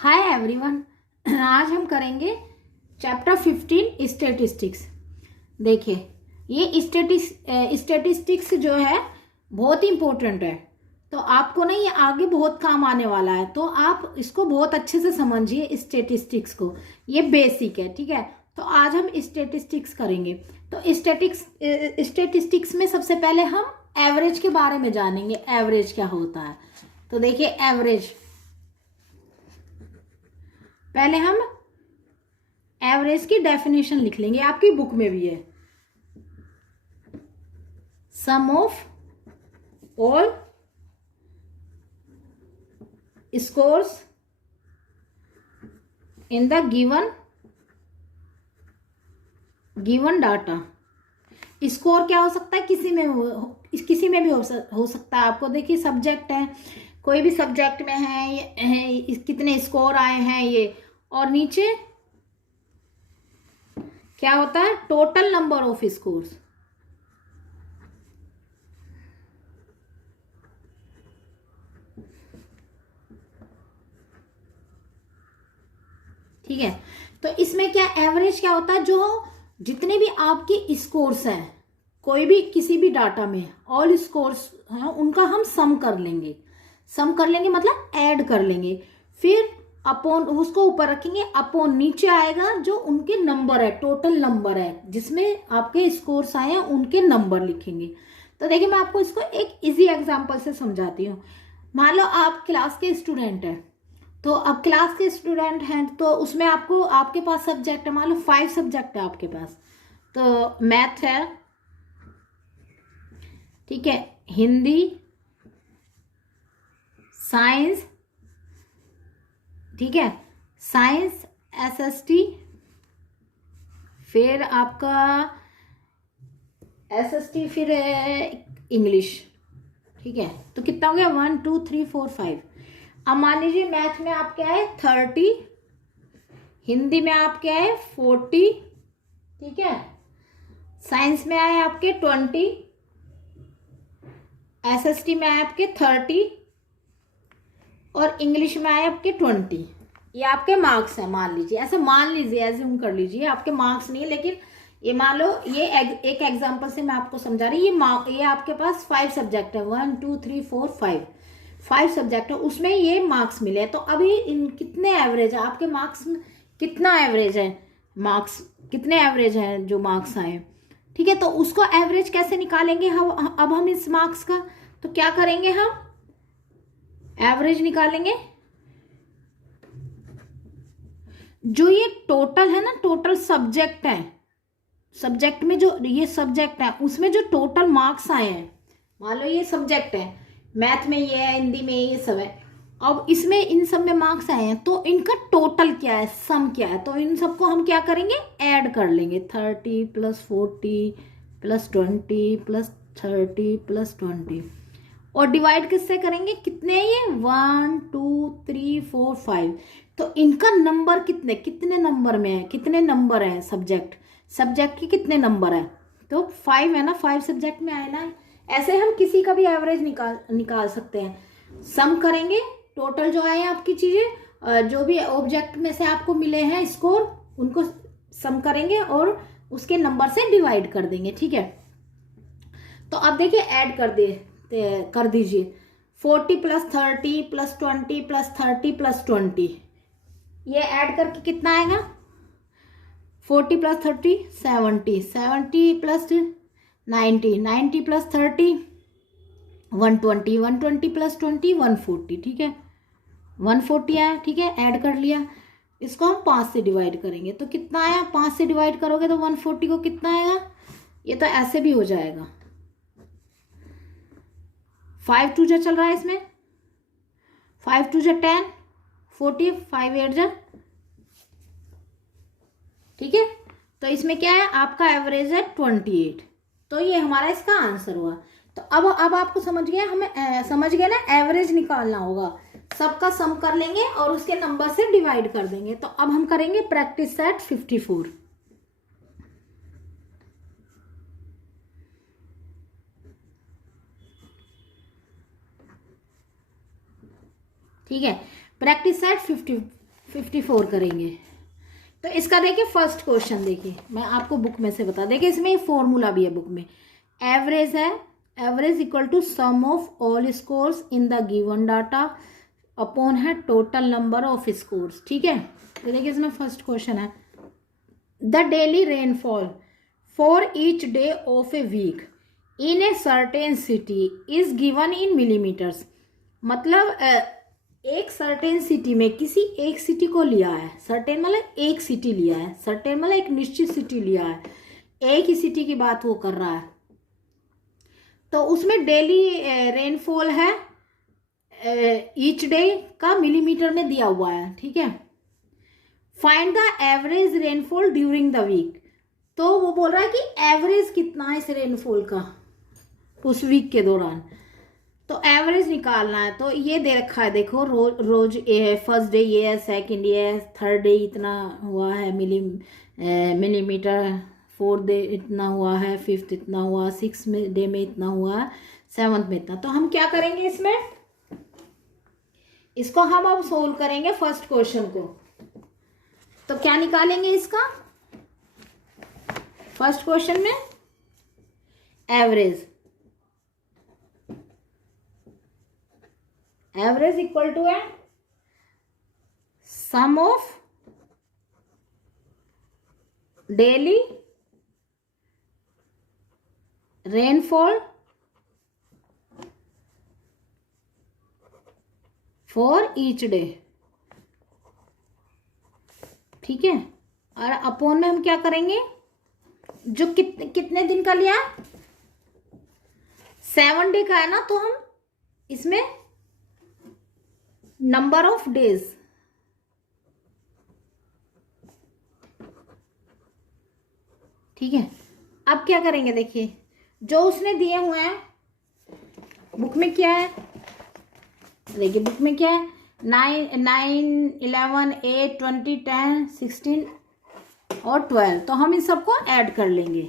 Hi everyone. आज हम करेंगे चैप्टर 15 स्टैटिस्टिक्स। देखिए, ये स्टैटिस्टिक्स जो है बहुत इम्पोर्टेंट है, तो आपको ना ये आगे बहुत काम आने वाला है, तो आप इसको बहुत अच्छे से समझिए स्टैटिस्टिक्स को। ये बेसिक है, ठीक है। तो आज हम स्टैटिस्टिक्स करेंगे। तो स्टैटिस्टिक्स में सबसे पहले हम एवरेज के बारे में जानेंगे, एवरेज क्या होता है। तो देखिए, एवरेज, पहले हम एवरेज की डेफिनेशन लिख लेंगे, आपकी बुक में भी है। Sum of all scores in the given data. Score क्या हो सकता है, किसी में भी हो सकता है। आपको देखिए, सब्जेक्ट है, कोई भी सब्जेक्ट में है, कितने स्कोर आए हैं ये, और नीचे क्या होता है, टोटल नंबर ऑफ स्कोर्स। ठीक है। तो इसमें क्या एवरेज क्या होता है, जो जितने भी आपके स्कोर्स हैं कोई भी किसी भी डाटा में, ऑल स्कोर्स हैं, उनका हम सम कर लेंगे। सम कर लेंगे मतलब ऐड कर लेंगे, फिर अपॉन उसको ऊपर रखेंगे, अपॉन नीचे आएगा जो उनके नंबर है, टोटल नंबर है जिसमें आपके स्कोर्स आए हैं, उनके नंबर लिखेंगे। तो देखिए, मैं आपको इसको एक इजी एग्जांपल से समझाती हूँ। मान लो आप क्लास के स्टूडेंट हैं, तो अब क्लास के स्टूडेंट हैं तो उसमें आपको, आपके पास सब्जेक्ट है, मान लो 5 सब्जेक्ट है आपके पास। तो मैथ है, ठीक है, हिंदी, साइंस, ठीक है, साइंस, एसएसटी, फिर आपका एसएसटी, फिर इंग्लिश। ठीक है, तो कितना हो गया, 1 2 3 4 5। अब मान लीजिए मैथ में आप क्या है 30, हिंदी में आप क्या है 40, ठीक है, साइंस में आए आपके 20, एसएसटी में आए आपके 30, और इंग्लिश में आए आपके 20। ये आपके मार्क्स हैं, मान लीजिए, ऐसे मान लीजिए, एज्यूम कर लीजिए, आपके मार्क्स नहीं है, लेकिन ये मान लो, ये एक एग्जांपल से मैं आपको समझा रही, ये आपके पास 5 सब्जेक्ट है, 1 2 3 4 5 सब्जेक्ट है, उसमें ये मार्क्स मिले। तो अभी इन कितने एवरेज है आपके मार्क्स में, कितना एवरेज है मार्क्स, कितने एवरेज है जो मार्क्स आए, ठीक है। तो उसको एवरेज कैसे निकालेंगे हम, अब हम इस मार्क्स का, तो क्या करेंगे, हम एवरेज निकालेंगे। जो ये टोटल है ना, टोटल सब्जेक्ट है, सब्जेक्ट में जो ये सब्जेक्ट है उसमें जो टोटल मार्क्स आए हैं, मान लो ये सब्जेक्ट है, मैथ में ये है, हिंदी में ये सब है, अब इसमें इन सब में मार्क्स आए हैं, तो इनका टोटल क्या है, सम क्या है, तो इन सबको हम क्या करेंगे, ऐड कर लेंगे। 30 + 40 + 20 + 30 + 20, और डिवाइड किससे करेंगे, कितने हैं ये, 1 2 3 4 5। तो इनका नंबर कितने कितने नंबर में है, कितने नंबर है, सब्जेक्ट के कितने नंबर है, तो 5 है ना, 5 सब्जेक्ट में आए ना। ऐसे हम किसी का भी एवरेज निकाल सकते हैं। सम करेंगे, टोटल जो आए हैं आपकी चीजें, जो भी ऑब्जेक्ट में से आपको मिले हैं स्कोर, उनको सम करेंगे और उसके नंबर से डिवाइड कर देंगे, ठीक है। तो अब देखिए, ऐड कर दीजिए, 40 + 30 + 20 + 30 + 20, ये ऐड करके कितना आएगा, 40 + 30 70, 70 + 90, 90 + 30 120, 120 + 20 140, ठीक है, 140 आया, ठीक है, ऐड कर लिया। इसको हम 5 से डिवाइड करेंगे, तो कितना आया, 5 से डिवाइड करोगे तो 140 को कितना आएगा, ये तो ऐसे भी हो जाएगा, 5 2 जा चल रहा है इसमें, 5 2 जा 10, 40, 5 8 जा, ठीक है। तो इसमें क्या है, आपका एवरेज है 28। तो ये हमारा इसका आंसर हुआ। तो अब आपको समझ गया, हमें समझ गया ना, एवरेज निकालना होगा, सबका सम कर लेंगे और उसके नंबर से डिवाइड कर देंगे। तो अब हम करेंगे प्रैक्टिस सेट 54। ठीक है, प्रैक्टिस सेट 54 करेंगे। तो इसका देखिए फर्स्ट क्वेश्चन, देखिए मैं आपको बुक में से बता, देखिए इसमें फॉर्मूला भी है बुक में। एवरेज है, average equal to sum of all scores in the given data upon है टोटल नंबर ऑफ स्कोर्स। ठीक है, तो देखिए इसमें फर्स्ट क्वेश्चन है the daily rainfall for each day of a week in a certain city is given in millimetres. मतलब एक certain city में, किसी एक सिटी को लिया है, सर्टेन मतलब एक सिटी लिया है, सर्टेन मतलब एक निश्चित सिटी लिया है, एक ही सिटी की बात वो कर रहा है। तो उसमें डेली रेनफॉल है ईच डे का मिलीमीटर में दिया हुआ है। ठीक है, find the average rainfall during the week. तो वो बोल रहा है कि एवरेज कितना है इस रेनफॉल का उस वीक के दौरान, तो एवरेज निकालना है। तो ये दे रखा है, देखो रोज ये है, फर्स्ट डे ये है, सेकंड डे है, थर्ड डे इतना हुआ है मिलीमीटर, फोर्थ डे इतना हुआ है, फिफ्थ इतना हुआ, सिक्स डे में इतना हुआ, सेवन्थ में इतना। तो हम क्या करेंगे इसमें, इसको हम अब सोल्व करेंगे फर्स्ट क्वेश्चन को। तो क्या निकालेंगे इसका फर्स्ट क्वेश्चन में, एवरेज, एवरेज इक्वल टू है sum of daily rainfall for each day. ठीक है, और अपॉन में हम क्या करेंगे, जो कितने दिन का लिया, 7 डे का है ना, तो हम इसमें नंबर ऑफ डेज, ठीक है। अब क्या करेंगे, देखिए जो उसने दिए हुए हैं बुक में क्या है, देखिए बुक में क्या है, 9, 11, 8, 20, 10, 16 और 12। तो हम इन सबको ऐड कर लेंगे।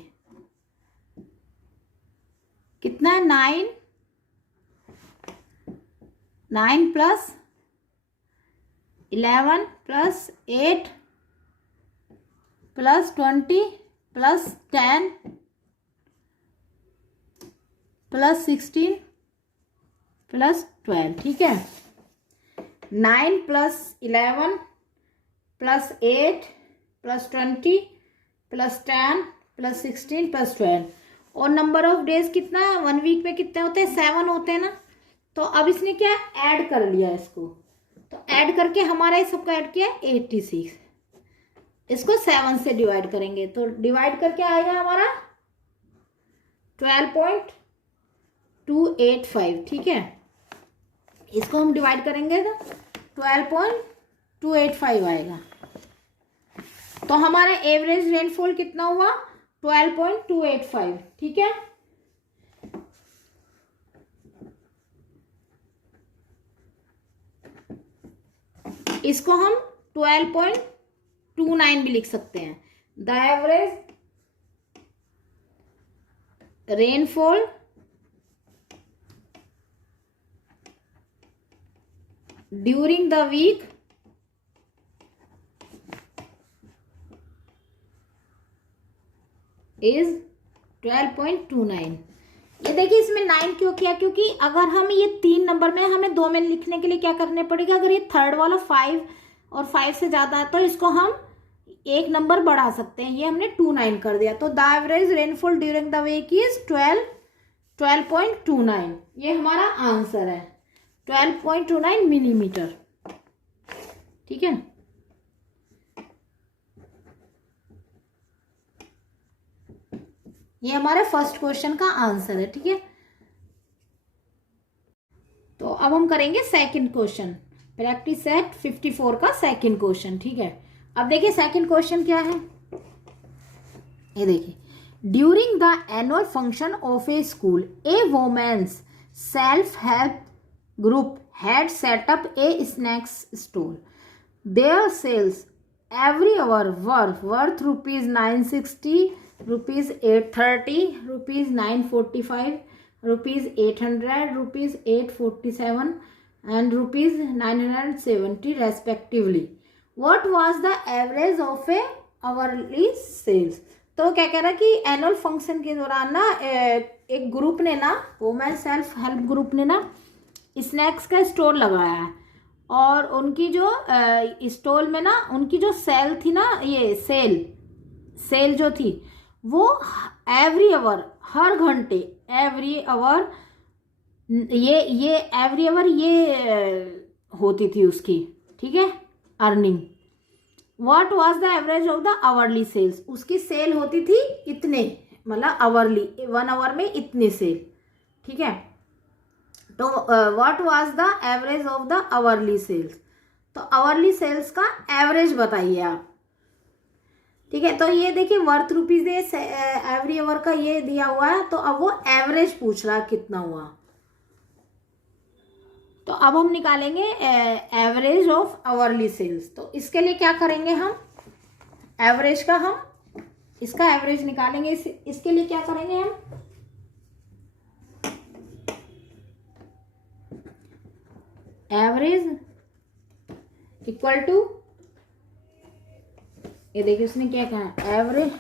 कितना है, 9 plus 11 plus 8 plus 20 plus 10 plus 16 plus 12। ठीक है, 9 plus 11 plus 8 plus 20 plus 10 plus 16 plus 12। और नंबर ऑफ डेज कितना, 1 वीक में कितने होते हैं, 7 होते हैं ना। तो अब इसने क्या ऐड कर लिया इसको, तो ऐड करके हमारा इस सबको ऐड किया 86। इसको 7 से डिवाइड करेंगे, तो डिवाइड करके आएगा हमारा 12.285। ठीक है, इसको हम डिवाइड करेंगे तो 12.285 आएगा। तो हमारा एवरेज रेनफॉल कितना हुआ, 12.285। ठीक है, इसको हम 12.29 भी लिख सकते हैं। The average rainfall during the week is 12.29। ये देखिए इसमें 9 क्यों किया, क्योंकि अगर हम ये 3 नंबर में, हमें 2 में लिखने के लिए क्या करने पड़ेगा, अगर ये थर्ड वाला 5 और 5 से ज़्यादा है तो इसको हम एक नंबर बढ़ा सकते हैं। ये हमने 29 कर दिया। तो the average rainfall during the week is 12.29। ये हमारा आंसर है, 12.29 मिलीमीटर। ठीक है, ये हमारे फर्स्ट क्वेश्चन का आंसर है। ठीक है, तो अब हम करेंगे सेकंड क्वेश्चन, प्रैक्टिस सेट 54 का सेकंड क्वेश्चन। ठीक है, अब देखिए सेकंड क्वेश्चन क्या है, ये देखिए, during the annual function of A school A women's self help group had set up a snacks stall. Their sales every hour were worth rupees 960, rupees 830, rupees 945, rupees 800, rupees 847 and rupees 970 respectively. What was the average of a hourly sales. तो क्या कह रहा है कि annual function के दौरान ना एक ग्रुप ने ना, वुमेन सेल्फ हेल्प ग्रुप ने ना स्नैक्स का स्टोर लगाया है, और उनकी जो स्टोर में ना उनकी जो सेल थी ना, ये सेल जो थी वो एवरी आवर, हर घंटे, एवरी आवर, ये एवरी आवर ये होती थी उसकी, ठीक है, earning. What was the average of the hourly sales, उसकी सेल होती थी इतने, मतलब आवरली, 1 आवर में इतने सेल, ठीक है। तो what was the average of the hourly sales, तो आवरली सेल्स का एवरेज बताइए आप, ठीक है। तो ये देखिए वर्थ रुपीज एवरी आवर का ये दिया हुआ है, तो अब वो एवरेज पूछ रहा है कितना हुआ। तो अब हम निकालेंगे एवरेज ऑफ आवरली सेल्स। तो इसके लिए क्या करेंगे हम, एवरेज का हम इसका एवरेज निकालेंगे। इसके लिए क्या करेंगे हम, एवरेज इक्वल टू, ये देखिए उसने क्या कहा, एवरेज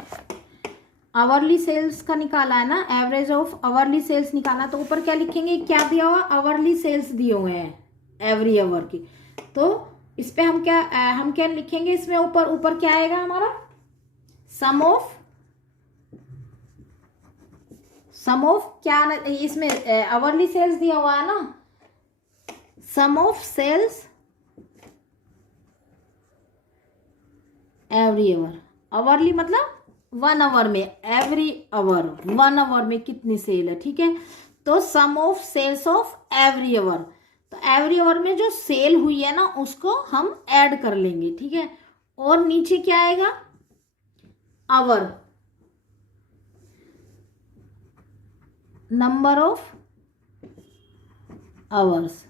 आवरली सेल्स का निकाला है ना, एवरेज ऑफ आवरली सेल्स निकाला, तो ऊपर क्या लिखेंगे, क्या दिया हुआ, आवरली सेल्स दिए हुए हैं एवरी आवर की। तो इस पे हम क्या लिखेंगे, इसमें ऊपर क्या आएगा हमारा, सम ऑफ क्या, इसमें आवरली सेल्स दिया हुआ है ना, sum of sales every hour, hourly मतलब 1 आवर में, एवरी आवर 1 आवर में कितनी सेल है, ठीक है। तो sum of sales of every hour, तो एवरी आवर में जो सेल हुई है ना उसको हम ऐड कर लेंगे, ठीक है। और नीचे क्या आएगा, आवर, नंबर ऑफ आवर्स,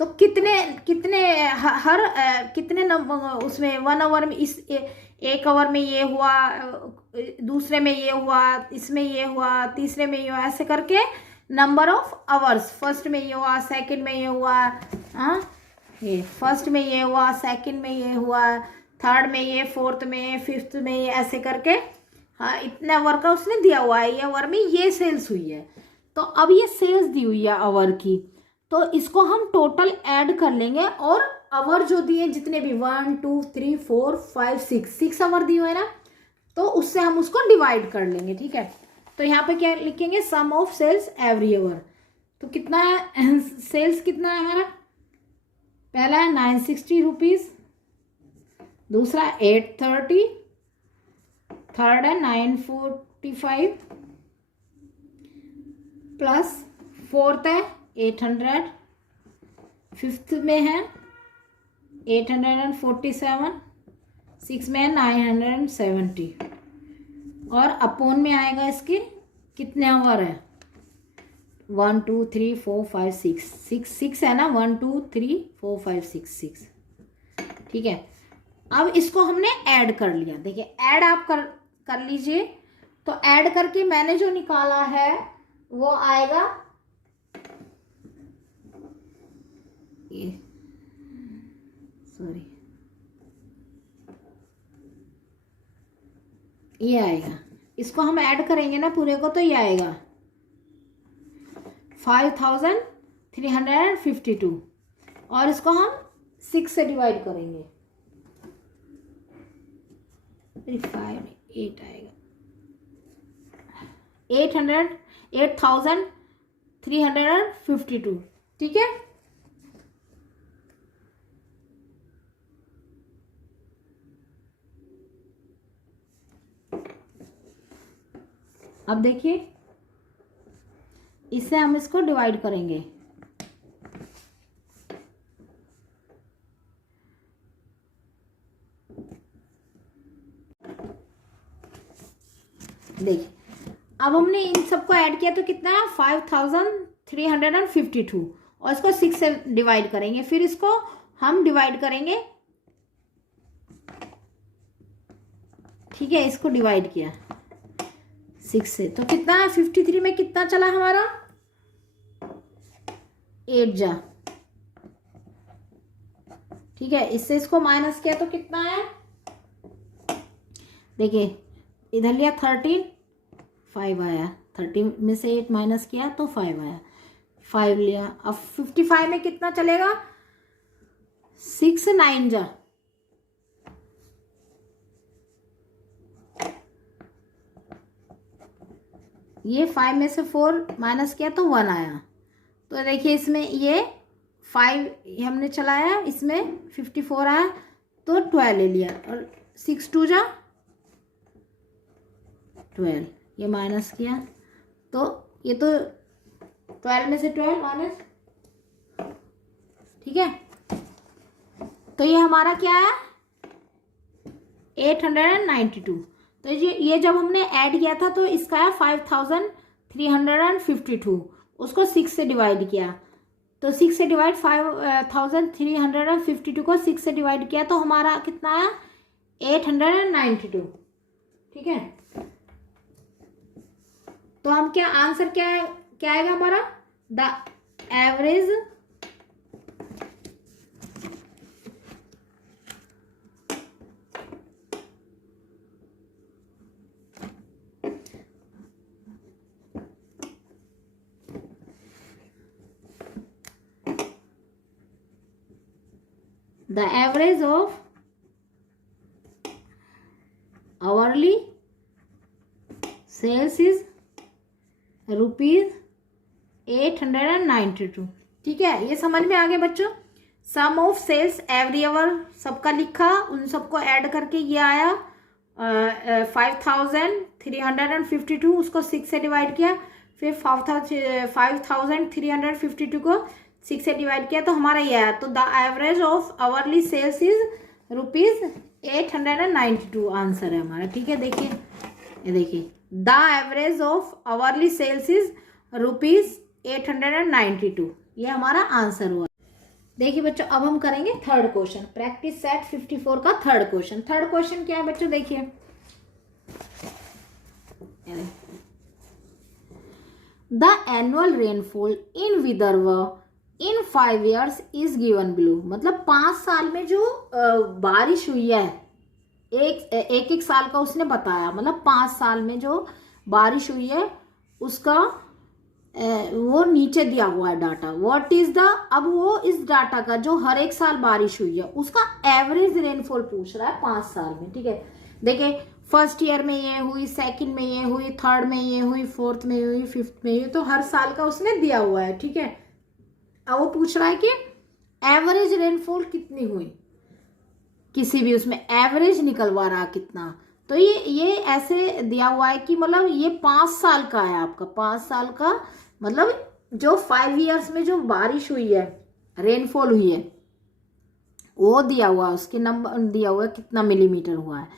तो कितने हर कितने नंबर उसमें 1 आवर में, इस 1 आवर में ये हुआ, दूसरे में ये हुआ, इसमें ये हुआ, तीसरे में ये हुआ, ऐसे करके नंबर ऑफ आवर्स, फर्स्ट में ये हुआ, सेकंड में ये हुआ, हाँ, ये फर्स्ट में ये हुआ, सेकंड में ये हुआ, थर्ड में ये, फोर्थ में, फिफ्थ में ये, ऐसे करके, हाँ, इतने आवर का उसने दिया हुआ है, ये आवर में ये सेल्स हुई है। तो अब ये सेल्स दी हुई है आवर की, तो इसको हम टोटल ऐड कर लेंगे, और आवर जो दिए जितने भी 1 2 3 4 5 6 आवर दिए हुए ना, तो उससे हम उसको डिवाइड कर लेंगे, ठीक है। तो यहाँ पे क्या लिखेंगे, सम ऑफ सेल्स एवरी आवर। तो कितना है सेल्स, कितना है हमारा, पहला है 960 रुपीज, दूसरा 830, थर्ड है 945, प्लस फोर्थ है 800, फिफ्थ में है 847, सिक्स में है 970, और अपॉन में आएगा इसके कितने आवर है, 1 2 3 4 5 6 है ना, 1 2 3 4 5 6, ठीक है। अब इसको हमने ऐड कर लिया, देखिए ऐड आप कर लीजिए। तो ऐड करके मैंने जो निकाला है वो आएगा, ये सॉरी, ये आएगा, इसको हम ऐड करेंगे ना पूरे को, तो ये आएगा 5352, और इसको हम 6 से डिवाइड करेंगे, 8 आएगा, 8352, ठीक है। अब देखिए इससे हम इसको डिवाइड करेंगे, देखिए अब हमने इन सबको ऐड किया तो कितना है 5352, और इसको 6 से डिवाइड करेंगे, फिर इसको हम डिवाइड करेंगे, ठीक है। इसको डिवाइड किया 6 से, तो कितना 53 में कितना चला हमारा, 8 जा ठीक है, इससे इसको माइनस किया तो कितना है, देखिए इधर लिया 13, 5 आया, 13 में से 8 माइनस किया तो 5 आया, 5 लिया। अब 55 में कितना चलेगा, 6 9 जा, ये 5 में से 4 माइनस किया तो 1 आया। तो देखिए इसमें ये 5 हमने चलाया, इसमें 54 आया तो 12 ले लिया, और 6 2 जा 12, ये माइनस किया तो ये तो 12 में से 12 माइनस, ठीक है। तो ये हमारा क्या है 892। तो ये जब हमने ऐड किया था तो इसका है 5352, उसको 6 से डिवाइड किया, तो 6 से डिवाइड 5352 को 6 से डिवाइड किया तो हमारा कितना आया 892, ठीक है। तो हम क्या आंसर क्या है, क्या आएगा हमारा, the average of hourly sales is ₹892, ठीक है। ये समझ में आ गया बच्चों। सम ऑफ सेल्स एवरी आवर सबका लिखा, उन सबको ऐड करके ये आया 5352, उसको 6 से डिवाइड किया, फिर 5352 को 6 से डिवाइड किया तो हमारा ये आया। तो the average of hourly sales is ₹892 answer है हमारा, ठीक है। देखिए ये देखिए the average of hourly sales is ₹892, ये हमारा आंसर हुआ। देखिए बच्चों अब हम करेंगे थर्ड क्वेश्चन, प्रैक्टिस सेट 54 का थर्ड क्वेश्चन। थर्ड क्वेश्चन क्या है बच्चों, देखिए the annual rainfall in Vidarbha in 5 years is given below, मतलब 5 साल में जो बारिश हुई है, एक साल का उसने बताया, मतलब 5 साल में जो बारिश हुई है उसका वो नीचे दिया हुआ है डाटा। व्हाट इज द, अब वो इस डाटा का जो हर एक साल बारिश हुई है उसका एवरेज रेनफॉल पूछ रहा है 5 साल में, ठीक है। देखिए फर्स्ट ईयर में ये हुई, सेकंड में ये हुई, थर्ड में ये हुई, फोर्थ में हुई, फिफ्थ में हुई, तो हर साल का उसने दिया हुआ है, ठीक है। अब वो पूछ रहा है कि एवरेज रेनफॉल कितनी हुई, किसी भी उसमें एवरेज निकलवा रहा कितना। तो ये ऐसे दिया हुआ है कि मतलब ये 5 साल का है आपका, 5 साल का मतलब जो 5 years में जो बारिश हुई है, रेनफॉल हुई है, वो दिया हुआ है, उसके नंबर दिया हुआ है कितना मिलीमीटर हुआ है।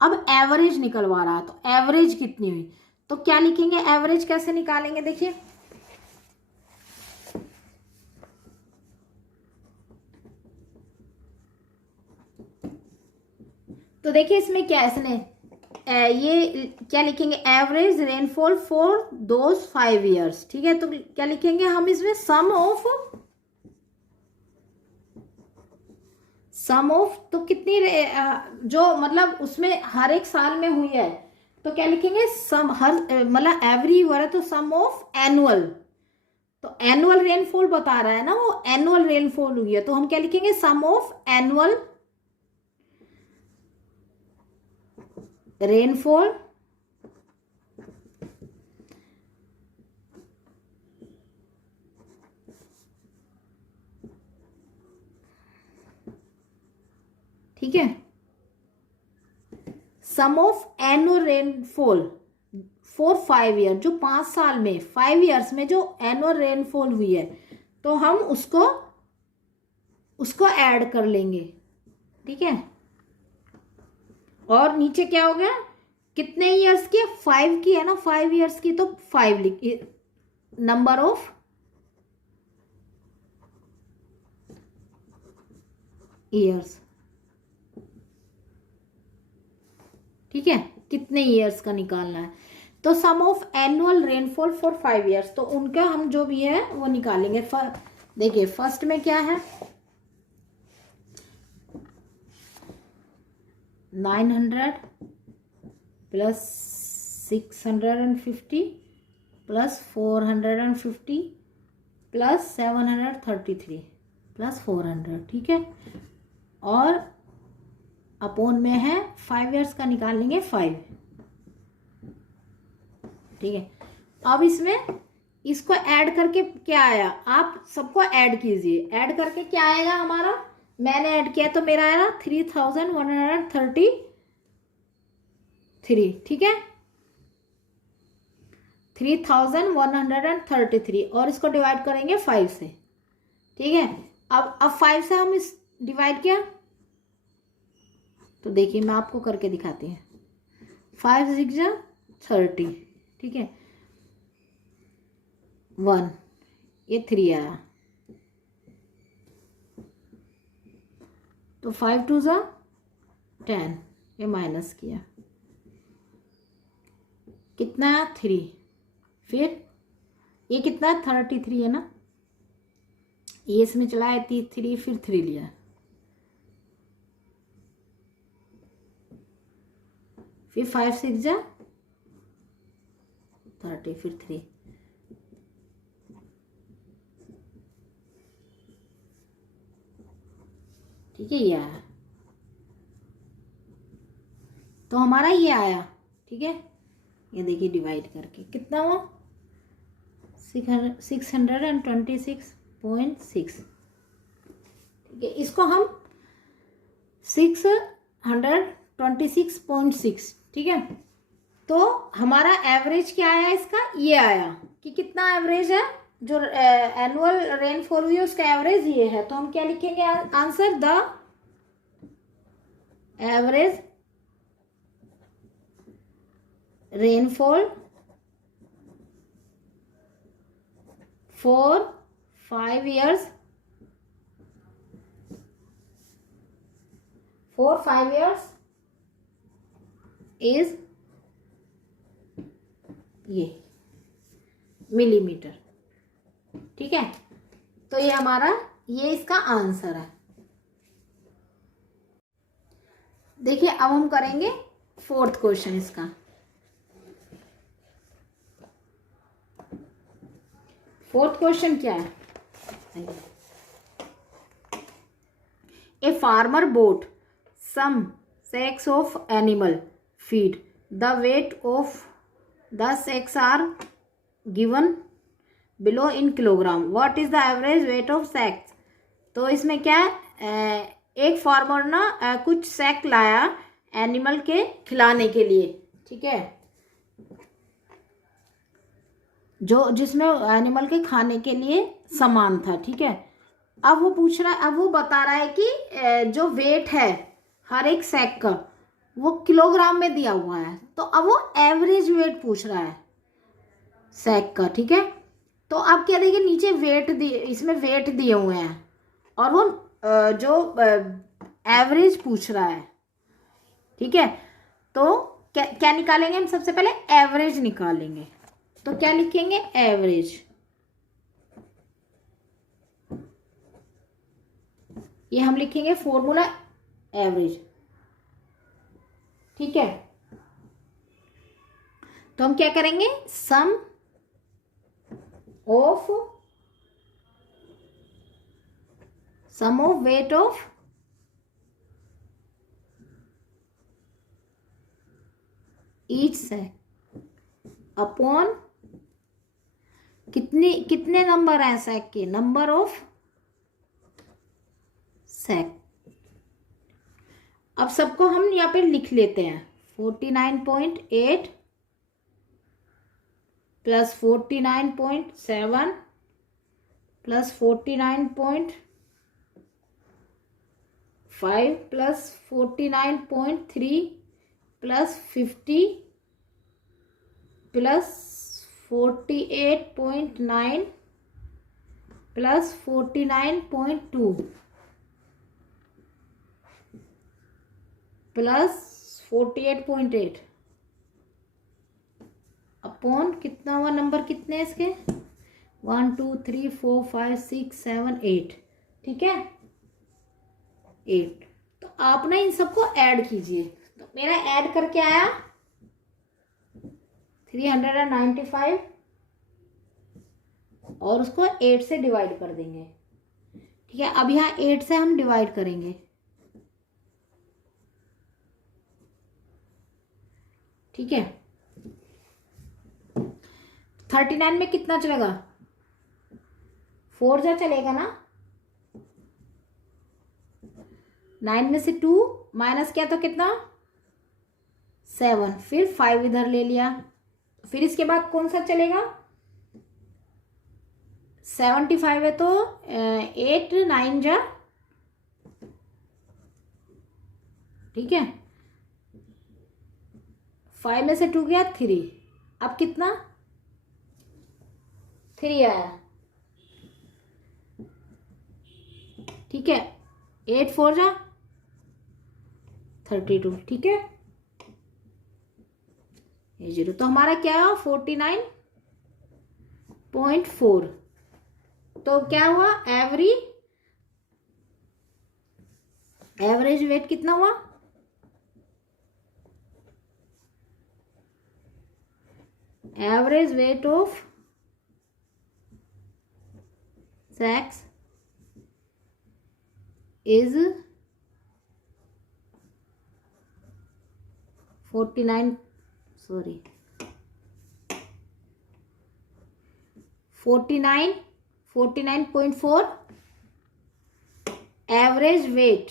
अब एवरेज निकलवा रहा है, तो एवरेज कितनी हुई, तो क्या लिखेंगे, एवरेज कैसे निकालेंगे, देखिए तो देखिए इसमें क्या है, इसने ये क्या लिखेंगे, average rainfall for those 5 years, ठीक है। तो क्या लिखेंगे हम इसमें, सम ऑफ तो कितनी जो मतलब उसमें हर एक साल में हुई है, तो क्या लिखेंगे, सम हर मतलब एवरी ईयर है तो सम ऑफ एनुअल, तो एनुअल रेनफॉल बता रहा है ना, वो एनुअल रेनफॉल हुई है, तो हम क्या लिखेंगे, सम ऑफ एनुअल रेनफॉल ठीक है, sum of annual rainfall for 5 years, जो 5 साल में 5 years में जो एनुअल रेनफॉल हुई है, तो हम उसको ऐड कर लेंगे, ठीक है। और नीचे क्या हो गया, कितने ईयर्स की है, 5 की है ना, 5 years की, तो 5 लिखिए, नंबर ऑफ ईयर्स, ठीक है, कितने ईयर्स का निकालना है। तो sum of annual rainfall for 5 years, तो उनका हम जो भी है वो निकालेंगे। देखिए फर्स्ट में क्या है, 900 प्लस 650 प्लस 450 प्लस 733 प्लस 400, ठीक है। और अपोन में है 5 ईयर्स का निकालेंगे 5, ठीक है। अब इसमें इसको ऐड करके क्या आया, आप सबको ऐड कीजिए। ऐड करके क्या आएगा हमारा, मैंने ऐड किया तो मेरा आया 3133, ठीक है, 3133। और इसको डिवाइड करेंगे 5 से, ठीक है। अब 5 से हम इस डिवाइड किया तो देखिए मैं आपको करके दिखाती हूँ। 5 6 30, ठीक है, 1, ये 3 आया, तो 5 2 10, ये माइनस किया, कितना है 3, फिर ये कितना है 33 है ना, ये इसमें चला है 3, फिर 3 लिया, फिर 5 6 30, फिर 3, ठीक है। ये आया, तो हमारा ये आया, ठीक है। ये देखिए डिवाइड करके कितना हुआ 626.6, ठीक है। इसको हम 626.6, ठीक है। तो हमारा एवरेज क्या आया इसका, ये आया कि कितना एवरेज है, जो एनुअल रेनफॉल हुई है उसका एवरेज ये है। तो हम क्या लिखेंगे answer, the average rainfall for 5 years, is ये मिलीमीटर, ठीक है। तो ये हमारा, ये इसका आंसर है। देखिए अब हम करेंगे 4th क्वेश्चन इसका। 4th क्वेश्चन क्या है, a farmer bought some sacks of animal feed, the weight of the sacks are given below in kilogram, what is the average weight of sacks। तो इसमें क्या है, एक फार्मर ना कुछ सैक लाया एनिमल के खिलाने के लिए, ठीक है, जो जिसमें एनिमल के खाने के लिए सामान था, ठीक है। अब वो पूछ रहा है, अब वो बता रहा है कि जो वेट है हर एक सैक का वो किलोग्राम में दिया हुआ है, तो अब वो एवरेज वेट पूछ रहा है सैक का, ठीक है। तो आप क्या देखिए नीचे वेट दिए, इसमें वेट दिए हुए हैं और वो जो एवरेज पूछ रहा है, ठीक है। तो क्या निकालेंगे हम, सबसे पहले एवरेज निकालेंगे। तो क्या लिखेंगे, एवरेज, ये हम लिखेंगे फॉर्मूला एवरेज, ठीक है। तो हम क्या करेंगे, sum of weight of each sack upon कितने नंबर है सैक के, नंबर ऑफ सैक। अब सबको हम यहाँ पे लिख लेते हैं, 49.8 plus 49.7 plus 49.5 plus 49.3 plus 50 plus 48.9 plus 49.2 plus 48.8 upon कितना हुआ, नंबर कितने इसके, 1 2 3 4 5 6 7 8, ठीक है, 8। तो आप ना इन सबको ऐड कीजिए तो मेरा ऐड करके आया 395 और उसको 8 से डिवाइड कर देंगे। ठीक है, अब यहाँ 8 से हम डिवाइड करेंगे। ठीक है, 39 में कितना चलेगा? 4 जा चलेगा ना। 9 में से 2 माइनस किया तो कितना? 7, फिर 5 इधर ले लिया। फिर इसके बाद कौन सा चलेगा? 75 है तो 8 9 जा। ठीक है, 5 में से 2 गया 3, अब कितना? 3 आया। ठीक है, 8 4 जा 32। ठीक है, ये 0, तो हमारा क्या हुआ? 49.4। तो क्या हुआ? एवरेज वेट कितना हुआ? Average weight of sacks is 49.4। Average weight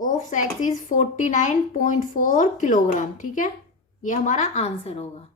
of sacks is 49.4 kilogram. ठीक है, ये हमारा आंसर होगा।